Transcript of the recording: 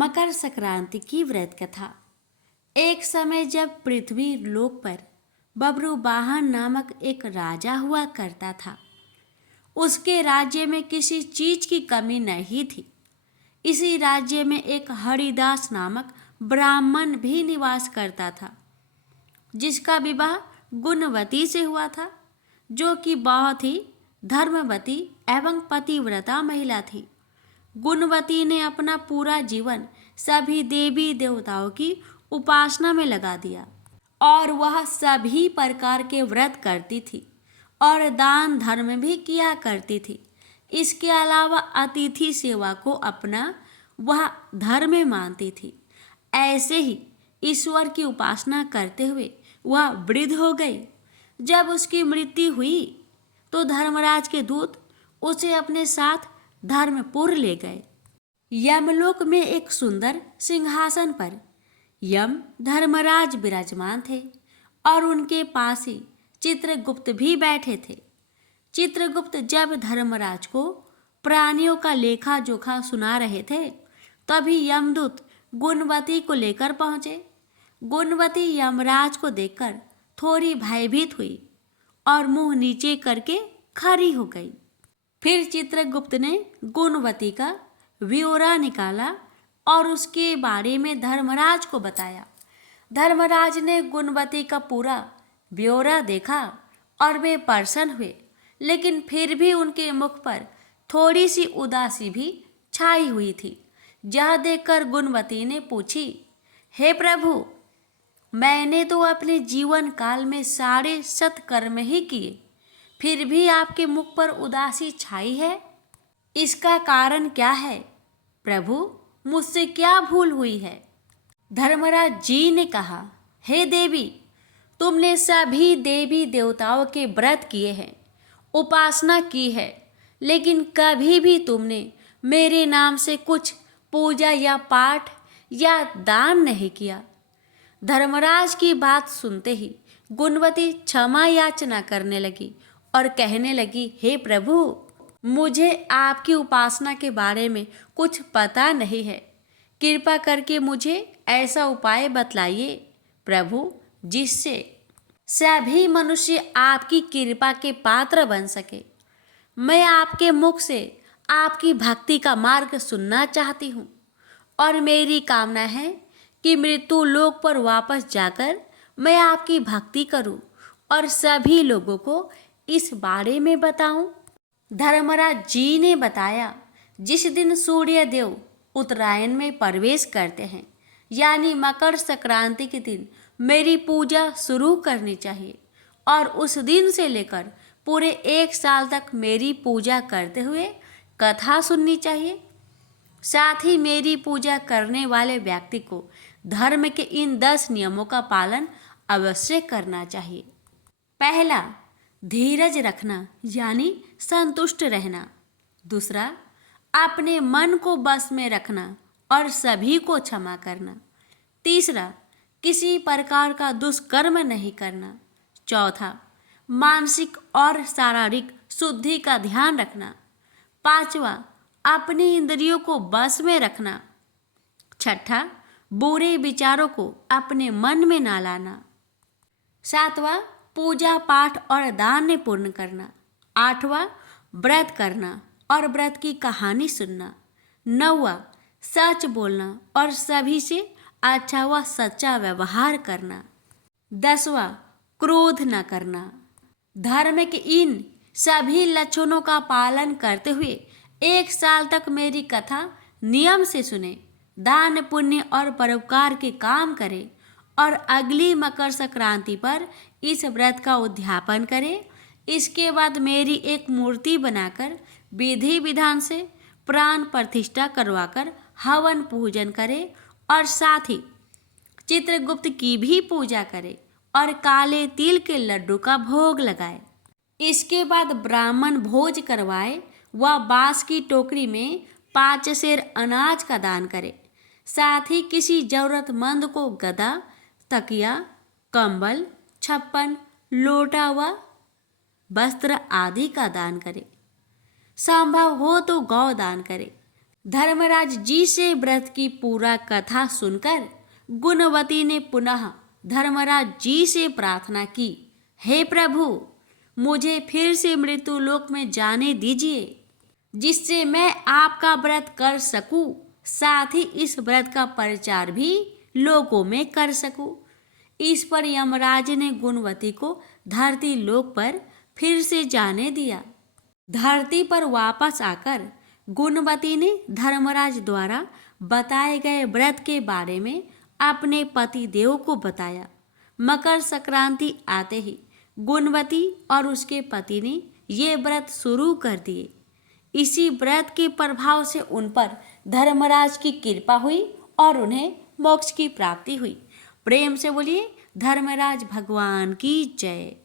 मकर संक्रांति की व्रत कथा। एक समय जब पृथ्वी लोक पर बब्रुवाहन नामक एक राजा हुआ करता था। उसके राज्य में किसी चीज की कमी नहीं थी। इसी राज्य में एक हरिदास नामक ब्राह्मण भी निवास करता था, जिसका विवाह गुणवती से हुआ था, जो कि बहुत ही धर्मवती एवं पतिव्रता महिला थी। गुणवती ने अपना पूरा जीवन सभी देवी देवताओं की उपासना में लगा दिया और वह सभी प्रकार के व्रत करती थी और दान धर्म भी किया करती थी। इसके अलावा अतिथि सेवा को अपना वह धर्म मानती थी। ऐसे ही ईश्वर की उपासना करते हुए वह वृद्ध हो गई। जब उसकी मृत्यु हुई तो धर्मराज के दूत उसे अपने साथ धर्मपुर ले गए। यमलोक में एक सुंदर सिंहासन पर यम धर्मराज विराजमान थे और उनके पास ही चित्रगुप्त भी बैठे थे। चित्रगुप्त जब धर्मराज को प्राणियों का लेखा जोखा सुना रहे थे, तभी यमदूत गुणवती को लेकर पहुंचे। गुणवती यमराज को देखकर थोड़ी भयभीत हुई और मुंह नीचे करके खड़ी हो गई। फिर चित्रगुप्त ने गुणवती का ब्यौरा निकाला और उसके बारे में धर्मराज को बताया। धर्मराज ने गुणवती का पूरा ब्यौरा देखा और वे प्रसन्न हुए, लेकिन फिर भी उनके मुख पर थोड़ी सी उदासी भी छाई हुई थी। यह देखकर गुणवती ने पूछी, हे प्रभु, मैंने तो अपने जीवन काल में 7.5 कर्म ही किए, फिर भी आपके मुख पर उदासी छाई है। इसका कारण क्या है? प्रभु, मुझसे क्या भूल हुई है? धर्मराज जी ने कहा, हे देवी, तुमने सभी देवी देवताओं के व्रत किए हैं, उपासना की है, लेकिन कभी भी तुमने मेरे नाम से कुछ पूजा या पाठ या दान नहीं किया। धर्मराज की बात सुनते ही गुणवती क्षमा याचना करने लगी और कहने लगी, हे प्रभु, मुझे आपकी उपासना के बारे में कुछ पता नहीं है। कृपा करके मुझे ऐसा उपाय बतलाइए प्रभु, जिससे सभी मनुष्य आपकी कृपा के पात्र बन सके। मैं आपके मुख से आपकी भक्ति का मार्ग सुनना चाहती हूँ और मेरी कामना है कि मृत्यु लोक पर वापस जाकर मैं आपकी भक्ति करूं और सभी लोगों को इस बारे में बताऊं। धर्मराज जी ने बताया, जिस दिन सूर्य देव उत्तरायण में प्रवेश करते हैं, यानी मकर संक्रांति के दिन मेरी पूजा शुरू करनी चाहिए और उस दिन से लेकर पूरे 1 साल तक मेरी पूजा करते हुए कथा सुननी चाहिए। साथ ही मेरी पूजा करने वाले व्यक्ति को धर्म के इन 10 नियमों का पालन अवश्य करना चाहिए। पहला, धीरज रखना यानी संतुष्ट रहना। दूसरा, अपने मन को बस में रखना और सभी को क्षमा करना। तीसरा, किसी प्रकार का दुष्कर्म नहीं करना। चौथा, मानसिक और शारीरिक शुद्धि का ध्यान रखना। पांचवा, अपनी इंद्रियों को बस में रखना। छठा, बुरे विचारों को अपने मन में ना लाना। सातवां, पूजा पाठ और दान पूर्ण करना। आठवां, व्रत करना और व्रत की कहानी सुनना। नौवां, सच बोलना और सभी से अच्छा व सच्चा व्यवहार करना। 10वां, क्रोध न करना। धर्म के इन सभी लक्षणों का पालन करते हुए 1 साल तक मेरी कथा नियम से सुने, दान पुण्य और परोपकार के काम करें और अगली मकर संक्रांति पर इस व्रत का उद्यापन करें। इसके बाद मेरी एक मूर्ति बनाकर विधि विधान से प्राण प्रतिष्ठा करवाकर हवन पूजन करें और साथ ही चित्रगुप्त की भी पूजा करें और काले तिल के लड्डू का भोग लगाए। इसके बाद ब्राह्मण भोज करवाए व बांस की टोकरी में 5 सेर अनाज का दान करे। साथ ही किसी जरूरतमंद को गदा, तकिया, कंबल, छप्पन, लोटा व वस्त्र आदि का दान करे। संभव हो तो गौ दान करे। धर्मराज जी से व्रत की पूरा कथा सुनकर गुणवती ने पुनः धर्मराज जी से प्रार्थना की, हे प्रभु, मुझे फिर से मृत्यु लोक में जाने दीजिए, जिससे मैं आपका व्रत कर सकूं, साथ ही इस व्रत का प्रचार भी लोगों में कर सकूं। इस पर यमराज ने गुणवती को धरती लोक पर फिर से जाने दिया। धरती पर वापस आकर गुणवती ने धर्मराज द्वारा बताए गए व्रत के बारे में अपने पति देव को बताया। मकर संक्रांति आते ही गुणवती और उसके पति ने ये व्रत शुरू कर दिए। इसी व्रत के प्रभाव से उन पर धर्मराज की कृपा हुई और उन्हें मोक्ष की प्राप्ति हुई। प्रेम से बोलिए धर्मराज भगवान की जय।